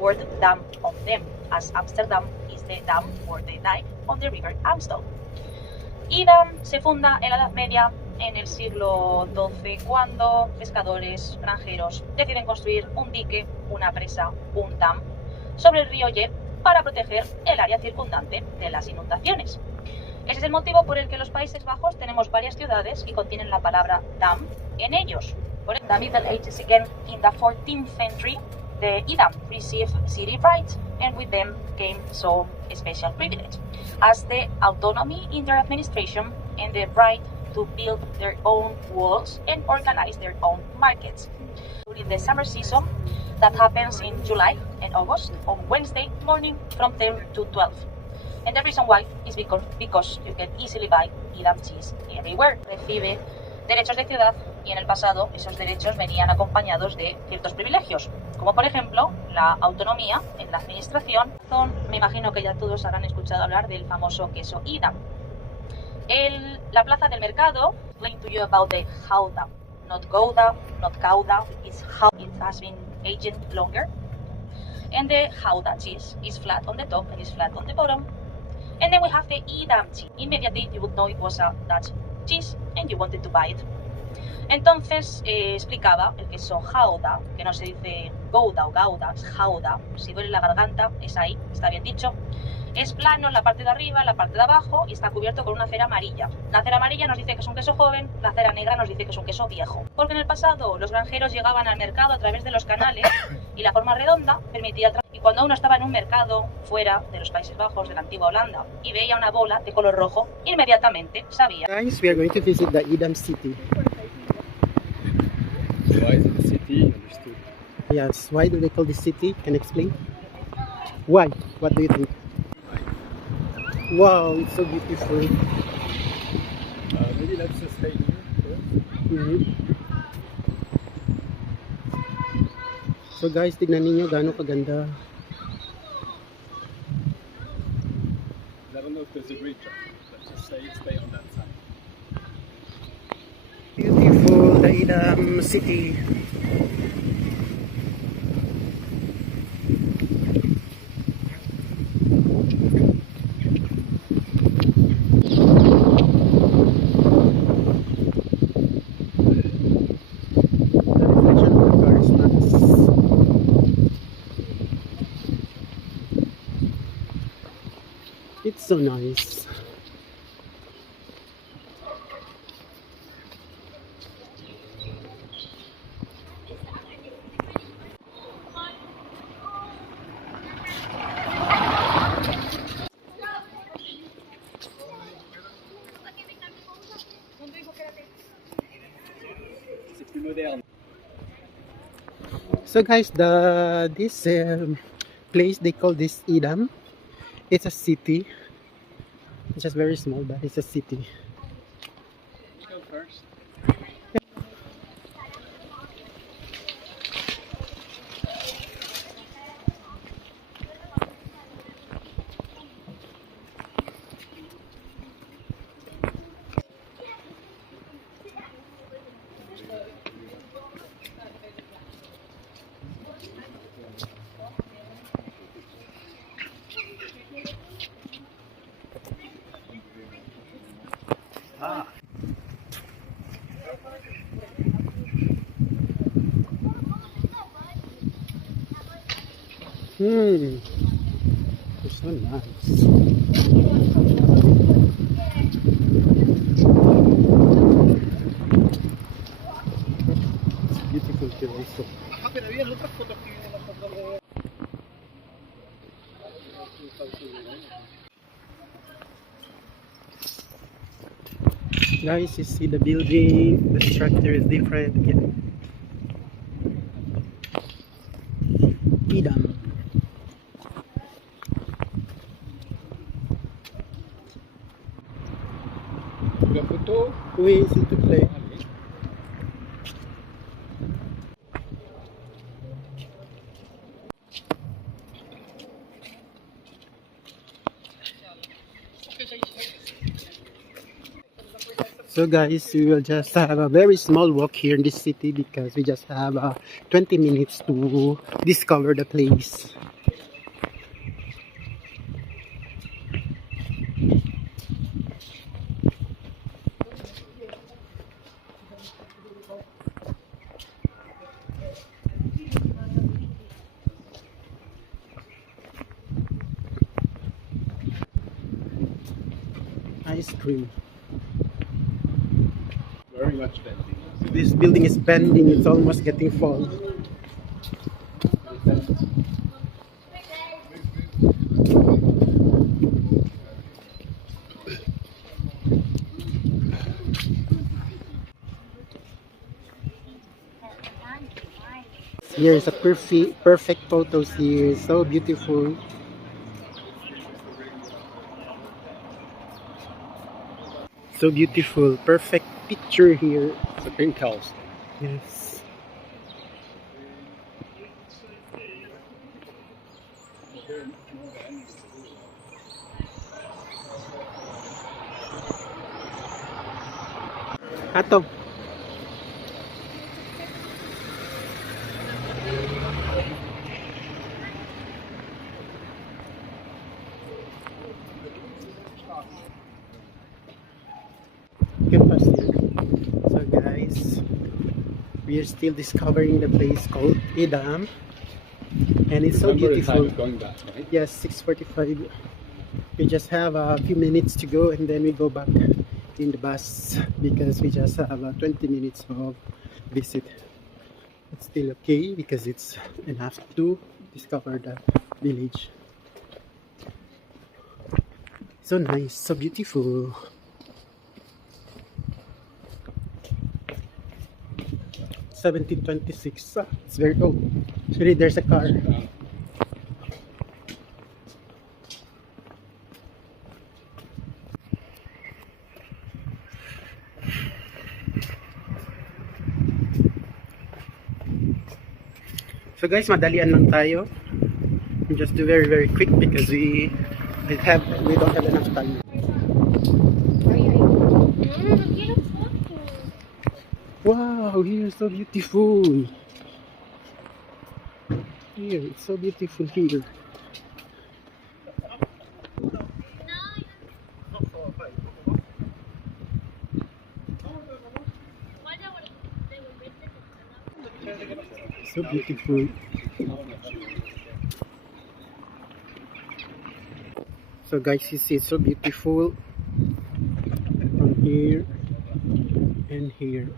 word dam on them, as Amsterdam is the dam or the dike on the river Amstel. Edam se funda en la Edad Media en el siglo XII cuando pescadores granjeros deciden construir un dique, una presa, un dam sobre el río Yep para proteger el área circundante de las inundaciones. Ese es el motivo por el que en los Países Bajos tenemos varias ciudades que contienen la palabra dam en ellos. Por ejemplo, the Middle Ages again, in the 14th century, the Edam received city rights, and with them came some special privilege, as the autonomy in their administration and the right to build their own walls and organize their own markets. During the summer season, that happens in July and August, on Wednesday morning from 10 to 12. And the reason why is because you can easily buy Edam cheese everywhere. Recibe derechos de ciudad y en el pasado esos derechos venían acompañados de ciertos privilegios, como por ejemplo la autonomía en la administración. Me imagino que ya todos habrán escuchado hablar del famoso queso Edam. La plaza del mercado, explain to you about the Gouda, not Gouda, not Gouda, it's how it has been aged longer. And the Gouda cheese is flat on the top and is flat on the bottom. And then we have the Edam cheese. Immediately you would know it was a Dutch cheese and you wanted to buy it. Entonces explicaba el queso Gouda, que no se dice Gouda o Gouda, es Gouda. Si duele la garganta, es ahí, está bien dicho. Es plano en la parte de arriba, en la parte de abajo y está cubierto con una cera amarilla. La cera amarilla nos dice que es un queso joven, la cera negra nos dice que es un queso viejo. Porque en el pasado los granjeros llegaban al mercado a través de los canales y la forma redonda permitía y cuando uno estaba en un mercado fuera de los Países Bajos, de la antigua Holanda, y veía una bola de color rojo, inmediatamente sabía. Guys, we are going to visit the Edam city. Why is it a city? Understood. Yes, why do they call this city? Can you explain? Why? What do you think? Wow, it's so beautiful. Maybe let's just stay here. So guys, tignan ninyo gaano kaganda. I don't know if there's a bridge. Let's just stay on that side. Beautiful, the Edam city. It's so nice. So guys, this place they call this Edam. It's a city. It's just very small, but it's a city. You go first. It's so nice. It's beautiful here also. Guys, you see the building, the structure is different again. Edam. La photo. Oui, s'il te plaît. So guys, we will just have a very small walk here in this city because we just have 20 minutes to discover the place. ice cream. Very much bending. This building is bending, it's almost getting fall. Here is a perfect photos here, so beautiful. So beautiful, perfect picture here. It's a pink house. Yes. Ato. Good pass here. So guys, we are still discovering the place called Edam, and it's so Remember the time beautiful. of going back, right? Yes, 6:45. We just have a few minutes to go, and then we go back in the bus because we just have 20 minutes of visit. It's still okay because it's enough to discover the village. So nice, so beautiful. (1726). It's very old. Actually, there's a car. So guys, madalian lang tayo. We just do very quick because we don't have enough time. Wow, here is so beautiful. Here, it's so beautiful here. So beautiful. So guys, you see, it's so beautiful from here and here.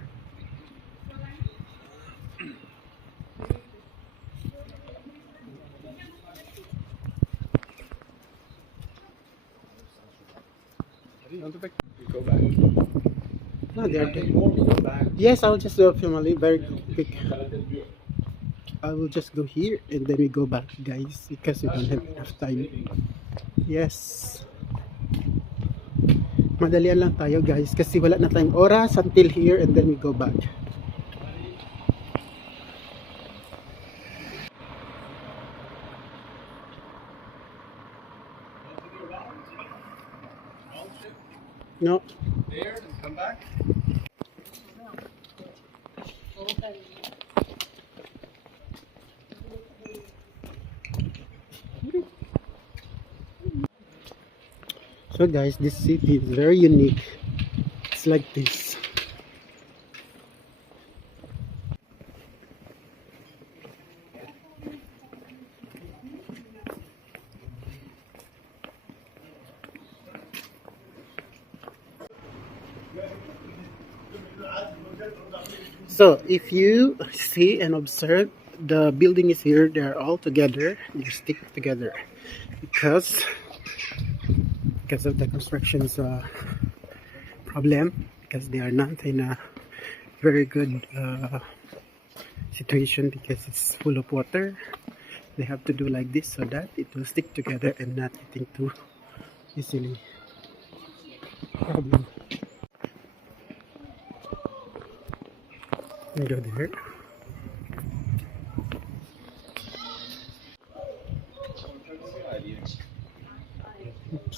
Go back. No, they're there. Go back. Yes, I'll just do a family very quick. I will just go here and then we go back, guys, because we don't have enough time. Yes. Madalian lang tayo, guys, kasi wala na tayong oras until here and then we go back. No. There and come back. So guys, this city is very unique. It's like this. So if you see and observe, the building is here, they're all together, they stick together because of the construction's problem, because they are not in a very good situation because it's full of water. They have to do like this so that it will stick together and not getting too easily problem. And go there.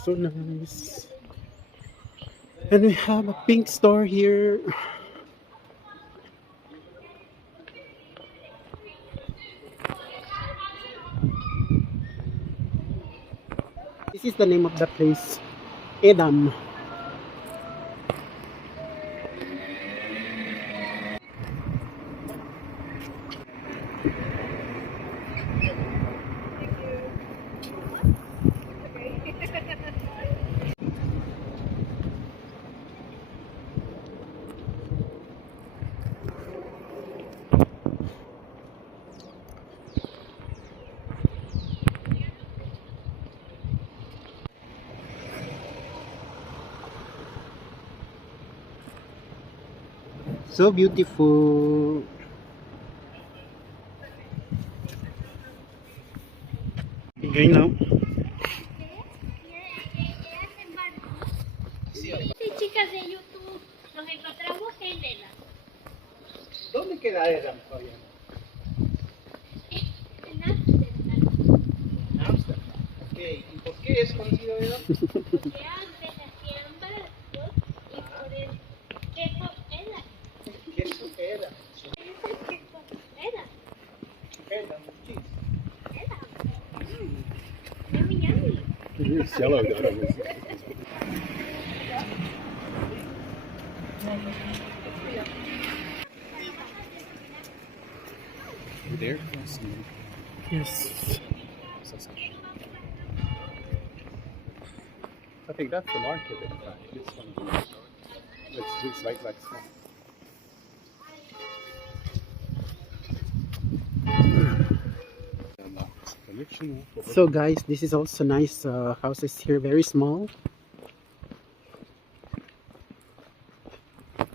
So nice. And we have a pink store here. This is the name of the place, Edam. So beautiful. Okay, now. Sí, chicas de YouTube, nos encontramos en el ¿Dónde queda Edam, Fabián? en Amsterdam, Amsterdam. Okay. ¿Y por qué es conocido Edam? porque antes hacían barcos y por el queso era. Queso Edam. Queso era. Edam cheese. Era. Yummy, yummy. It's yellow though. There? Yes. I think that's the market in fact. This one. It's like small. So guys, this is also nice houses here, very small. You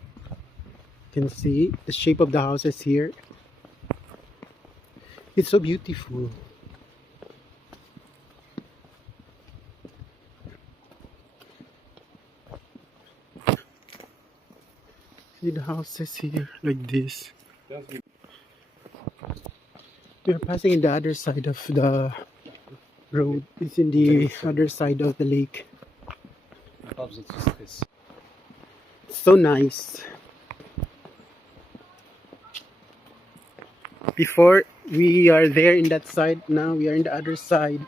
can see the shape of the houses here. It's so beautiful. See the houses here like this. We are passing in the other side of the road. It's in the other side of the lake. So nice. Before we are there in that side, now we are in the other side.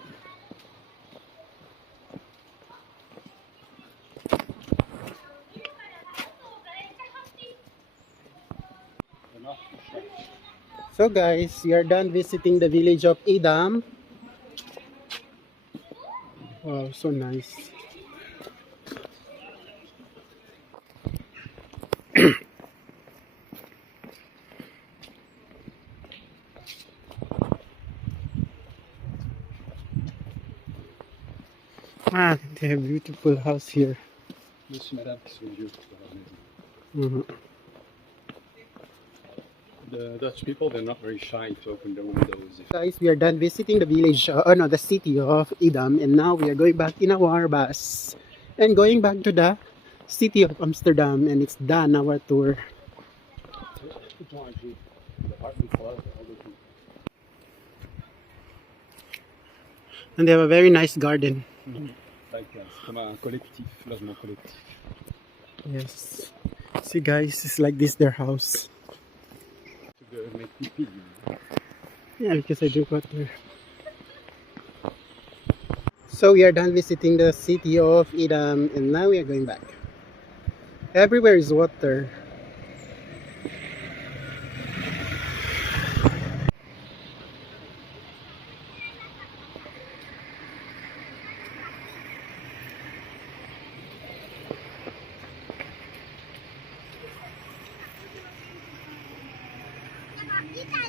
So guys, we are done visiting the village of Edam. Wow, so nice. Ah, they have beautiful house here. Mhm. The Dutch people, they're not very shy to open their windows. Guys, we are done visiting the village, no, the city of Edam, and now we are going back in our bus and going back to the city of Amsterdam, and it's done our tour. And they have a very nice garden. Comme un collectif, logement collectif. Yes. See guys, it's like this their house. To go make pee-pee. Yeah, because I drink water. So we are done visiting the city of Edam, and now we are going back. Everywhere is water. Kita